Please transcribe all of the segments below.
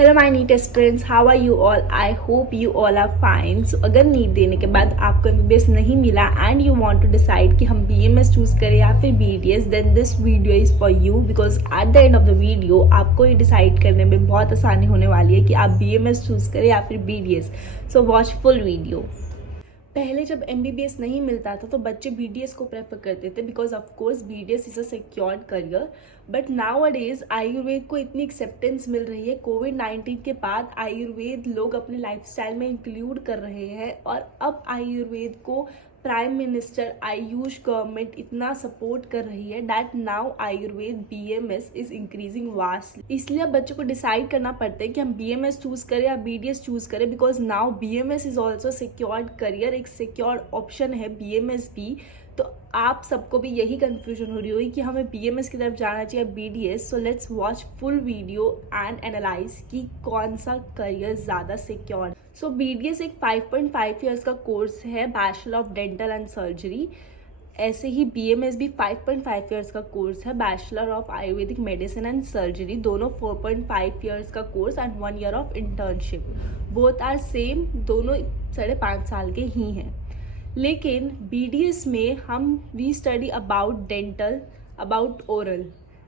Hello my NEET aspirants, how are you all? I hope you all are fine. So अगर NEET देने के बाद आपको MBBS नहीं मिला and you want to decide कि हम बीएमएस चूज करें या फिर BDS, then this video is for you, because at the end of the video आपको ये डिसाइड करने में बहुत आसानी होने वाली है कि आप बीएमएस चूज करें या फिर BDS. So watch full video. पहले जब एमबीबीएस नहीं मिलता था तो बच्चे बीडीएस को प्रेफर करते थे because of course BDS is a secured career. But now अडेज आयुर्वेद को इतनी एक्सेप्टेंस मिल रही है, कोविड-19 के बाद आयुर्वेद लोग अपने लाइफस्टाइल में इंक्लूड कर रहे हैं और अब आयुर्वेद को प्राइम मिनिस्टर आयुष गवर्नमेंट इतना सपोर्ट कर रही है that now Ayurveda BMS is increasing vastly. इसलिए अब बच्चों को डिसाइड करना पड़ता है कि हम बीएमएस चूज करें या बीडीएस चूज करें, because now BMS is also secured career, एक सिक्योर्ड ऑप्शन है बीएमएस भी। तो आप सबको भी यही कंफ्यूजन हो रही होगी कि हमें बीएमएस की तरफ जाना चाहिए BDS. So let's watch full video and analyse कि कौन सा करियर ज़्यादा सिक्योर। सो बीडीएस एक 5.5 ईयर्स का कोर्स है, bachelor of dental and surgery. ऐसे ही बीएमएस भी 5.5 ईयर्स का कोर्स है, bachelor of ayurvedic medicine and surgery. दोनों 4.5 ईयर्स का course and 1 year of internship. Both are same, दोनों 5.5 साल के ही हैं। लेकिन बीडीएस में we study about dental, about oral,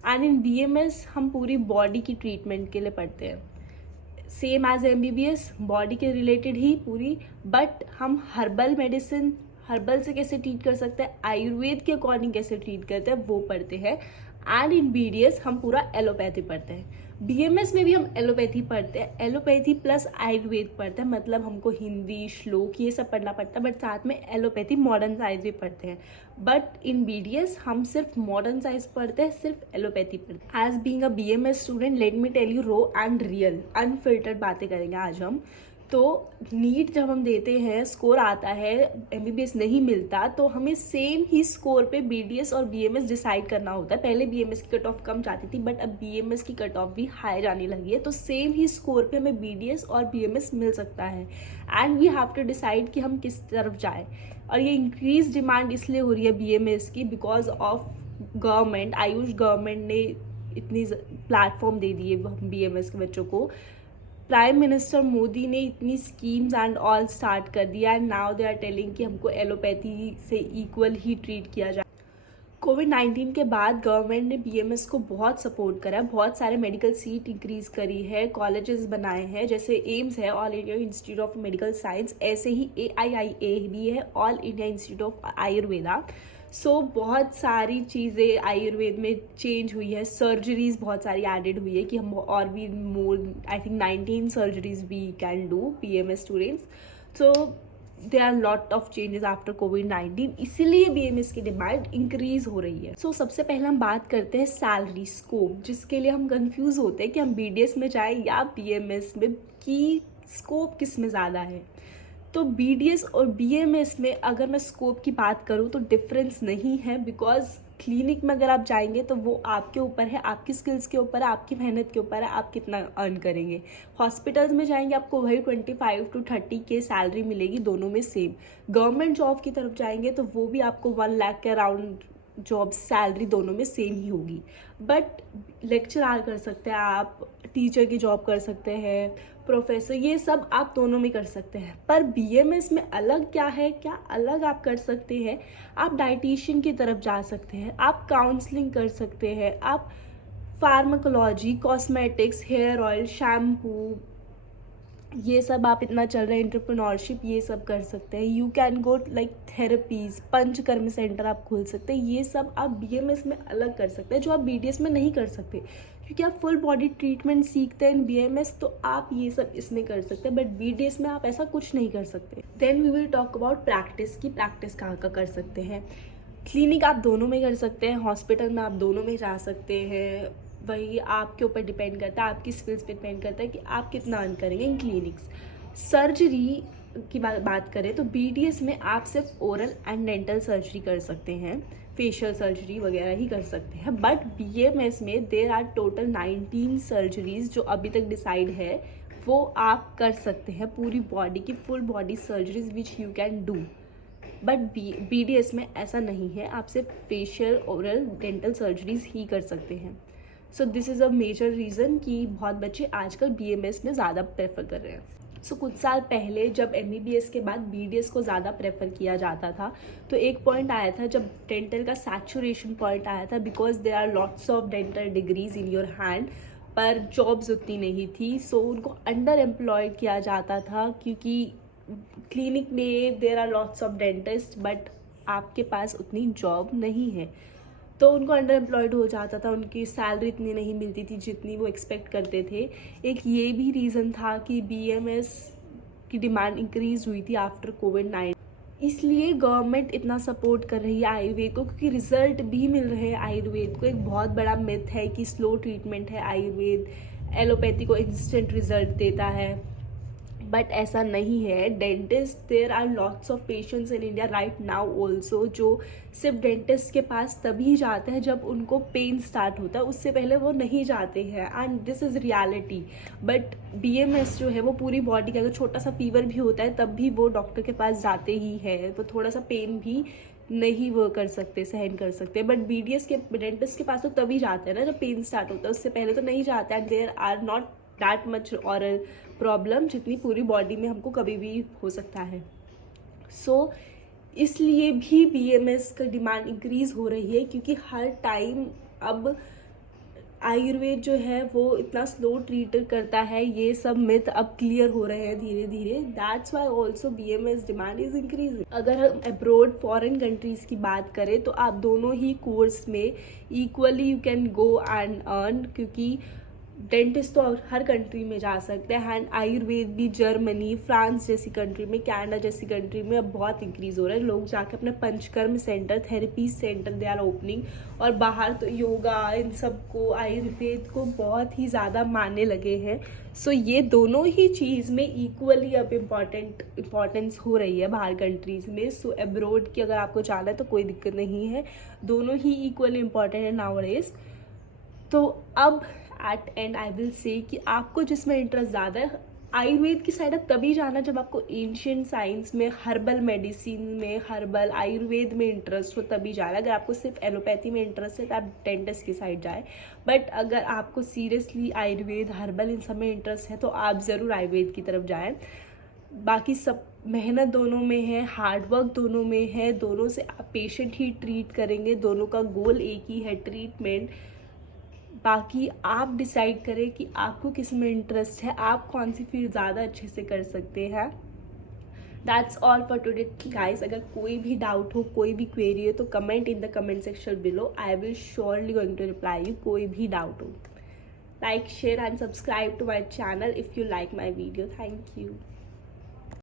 and in BMS हम पूरी बॉडी की ट्रीटमेंट के लिए पढ़ते हैं। सेम एज एमबीबीएस, बॉडी के रिलेटेड ही पूरी, बट हम हर्बल मेडिसिन, हर्बल से कैसे ट्रीट कर सकते हैं, आयुर्वेद के अकॉर्डिंग कैसे ट्रीट करते हैं वो पढ़ते हैं। एंड इन बीडीएस हम पूरा एलोपैथी पढ़ते हैं। बीएमएस में भी हम एलोपैथी पढ़ते हैं, एलोपैथी प्लस आयुर्वेद पढ़ते हैं, मतलब हमको हिंदी श्लोक ये सब पढ़ना पड़ता है, बट साथ में एलोपैथी मॉडर्न साइंस भी पढ़ते हैं। बट इन बीडीएस हम सिर्फ मॉडर्न साइंस पढ़ते हैं, सिर्फ एलोपैथी पढ़ते हैं। As being a BMS student, let me tell you raw and real unfiltered बातें करेंगे आज हम। तो नीट जब हम देते हैं, स्कोर आता है, एमबीबीएस नहीं मिलता, तो हमें सेम ही स्कोर पे बीडीएस और बीएमएस डिसाइड करना होता है। पहले बीएमएस की कट ऑफ कम जाती थी, बट अब बीएमएस की कट ऑफ भी हाई जाने लगी है, तो सेम ही स्कोर पे हमें बीडीएस और बीएमएस मिल सकता है। And we have to decide कि हम किस तरफ जाए। और ये इंक्रीज डिमांड इसलिए हो रही है बीएमएस की because of government, Ayush government ने इतनी प्लेटफॉर्म दे दिए बीएमएस के बच्चों को। प्राइम मिनिस्टर मोदी ने इतनी स्कीम्स एंड ऑल स्टार्ट कर दिया and now they are telling कि हमको एलोपैथी से इक्वल ही ट्रीट किया जाए। कोविड-19 के बाद गवर्नमेंट ने बीएमएस को बहुत सपोर्ट करा है, बहुत सारे मेडिकल सीट इंक्रीज करी है, कॉलेजेस बनाए हैं, जैसे एम्स है, all India institute of medical science, ऐसे ही AIIA भी है, all India institute of Ayurveda. So बहुत सारी चीज़ें आयुर्वेद में चेंज हुई है, सर्जरीज बहुत सारी एडेड हुई है कि हम और भी more, I think 19 surgeries we can do BMS students. So there are lot of changes after कोविड-19, इसीलिए बीएमएस की डिमांड इंक्रीज हो रही है। सो सबसे पहले हम बात करते हैं सैलरी स्कोप, जिसके लिए हम कंफ्यूज होते हैं कि हम बीडीएस में जाएं या बीएमएस में, कि स्कोप किस में ज़्यादा है। तो बीडीएस और बीएमएस में अगर मैं स्कोप की बात करूँ तो डिफरेंस नहीं है, बिकॉज क्लिनिक में अगर आप जाएंगे तो वो आपके ऊपर है, आपकी स्किल्स के ऊपर है, आपकी मेहनत के ऊपर है, आप कितना अर्न करेंगे। हॉस्पिटल्स में जाएंगे आपको वही 25 to 30 के सैलरी मिलेगी, दोनों में सेम। गवर्नमेंट जॉब की तरफ जाएंगे तो वो भी आपको 1 लाख के अराउंड जॉब सैलरी, दोनों में सेम ही होगी। बट लेक्चरर कर सकते हैं आप, टीचर की जॉब कर सकते हैं, प्रोफेसर, ये सब आप दोनों में कर सकते हैं। पर बीएमएस में अलग क्या है, क्या अलग आप कर सकते हैं? आप डाइटिशियन की तरफ जा सकते हैं, आप काउंसलिंग कर सकते हैं, आप pharmacology, cosmetics, hair oil, shampoo, ये सब आप इतना चल रहा है, एंटरप्रेन्योरशिप, ये सब कर सकते हैं। You can go like therapies, panchakarma centre आप खोल सकते हैं, ये सब आप बीएमएस में अलग कर सकते हैं जो आप बीडीएस में नहीं कर सकते, क्योंकि आप फुल बॉडी ट्रीटमेंट सीखते हैं इन बीएमएस, तो आप ये सब इसमें कर सकते हैं, बट बीडीएस में आप ऐसा कुछ नहीं कर सकते। Then we will talk about practice की, प्रैक्टिस कहाँ का कर सकते हैं। क्लिनिक आप दोनों में कर सकते हैं, हॉस्पिटल में आप दोनों में जा सकते हैं, वही आपके ऊपर डिपेंड करता है, आपकी स्किल्स पे डिपेंड करता है कि आप कितना अर्न करेंगे इन क्लिनिक्स। सर्जरी की बात करें तो बीडीएस में आप सिर्फ ओरल एंड डेंटल सर्जरी कर सकते हैं, फेशियल सर्जरी वगैरह ही कर सकते हैं। बट बीएमएस में देर आर टोटल 19 सर्जरीज जो अभी तक डिसाइड है, वो आप कर सकते हैं, पूरी बॉडी की full body surgeries which you can do. But BDS में ऐसा नहीं है, आप सिर्फ फेशियल, ओरल, डेंटल सर्जरीज ही कर सकते हैं। So this is a major reason कि बहुत बच्चे आजकल BMS में ज़्यादा प्रेफर कर रहे हैं. सो कुछ साल पहले जब MBBS के बाद BDS को ज़्यादा प्रेफर किया जाता था, तो एक पॉइंट आया था जब डेंटल का सैचुरेशन पॉइंट आया था, because there are lots of dental degrees in your hand, पर जॉब्स उतनी नहीं थी. सो उनको अंडर एम्प्लॉयड किया जाता था, क्योंकि क्लिनिक में there are lots of dentist but आपके पास उतनी जॉब नहीं है, तो उनको अंडर एम्प्लॉयड हो जाता था, उनकी सैलरी इतनी नहीं मिलती थी जितनी वो एक्सपेक्ट करते थे. एक ये भी रीज़न था कि BMS की डिमांड इंक्रीज हुई थी आफ्टर कोविड-19. इसलिए गवर्नमेंट इतना सपोर्ट कर रही है आयुर्वेद को, क्योंकि रिजल्ट भी मिल रहे हैं आयुर्वेद को. एक बहुत बड़ा मिथ है कि स्लो ट्रीटमेंट है आयुर्वेद, एलोपैथी को इंस्टेंट रिजल्ट देता है, बट ऐसा नहीं है. Dentist, there are lots of patients in India right now also जो सिर्फ डेंटिस्ट के पास तभी जाते हैं जब उनको पेन स्टार्ट होता है, उससे पहले वो नहीं जाते हैं, and this is reality. But BMS जो है वो पूरी बॉडी का, अगर छोटा सा फीवर भी होता है तब भी वो डॉक्टर के पास जाते ही है, वो थोड़ा सा पेन भी नहीं वो कर सकते, सहन कर सकते. बट BDS के डेंटिस्ट के पास तो तभी जाते हैं ना जब पेन स्टार्ट होता है, उससे पहले तो नहीं जाते. And there are not that much oral problem जितनी पूरी बॉडी में हमको कभी भी हो सकता है. सो इसलिए भी BMS का डिमांड इंक्रीज़ हो रही है, क्योंकि हर टाइम अब आयुर्वेद जो है वो इतना स्लो ट्रीट करता है. ये सब मिथ अब क्लियर हो रहे हैं धीरे धीरे. That's why also BMS demand is increasing. अगर हम अब्रोड फॉरेन कंट्रीज़ की बात करें तो आप दोनों ही कोर्स में equally you can go and earn, क्योंकि डेंटिस्ट तो हर कंट्री में जा सकते हैं, एंड आयुर्वेद भी जर्मनी, फ्रांस जैसी कंट्री में, कनाडा जैसी कंट्री में अब बहुत इंक्रीज़ हो रहा है. लोग जाके अपने panchakarma centre, therapy centre they are opening, और बाहर तो योगा, इन सब को, आयुर्वेद को बहुत ही ज़्यादा मानने लगे हैं. सो ये दोनों ही चीज़ में इक्वली अब इम्पॉर्टेंस हो रही है बाहर कंट्रीज़ में. सो अब्रोड की अगर आपको जाना है तो कोई दिक्कत नहीं है, दोनों ही इक्वली इम्पॉर्टेंट है नाउअडेज. तो अब eight and I will say कि आपको जिसमें इंटरेस्ट ज़्यादा है, आयुर्वेद की साइड अब तभी जाना जब आपको एंशियंट साइंस में, हर्बल मेडिसिन में, हर्बल आयुर्वेद में इंटरेस्ट हो, तभी जाना. अगर आपको सिर्फ एलोपैथी में इंटरेस्ट है तो आप डेंटिस्ट की साइड जाए. बट अगर आपको सीरियसली आयुर्वेद, हर्बल इन सब में इंटरेस्ट है तो आप ज़रूर आयुर्वेद की तरफ जाएँ. बाकी सब मेहनत दोनों में है, हार्डवर्क दोनों में है, दोनों से आप पेशेंट ही ट्रीट करेंगे, दोनों का गोल एक ही है, ट्रीटमेंट. बाकी आप डिसाइड करें कि आपको किस में इंटरेस्ट है, आप कौन सी फील्ड ज़्यादा अच्छे से कर सकते हैं. That's all for today guys. अगर कोई भी डाउट हो, कोई भी क्वेरी हो तो comment in the comment section below. I will surely going to reply you, कोई भी डाउट हो. Like, share and subscribe to my channel if you like my video. Thank you.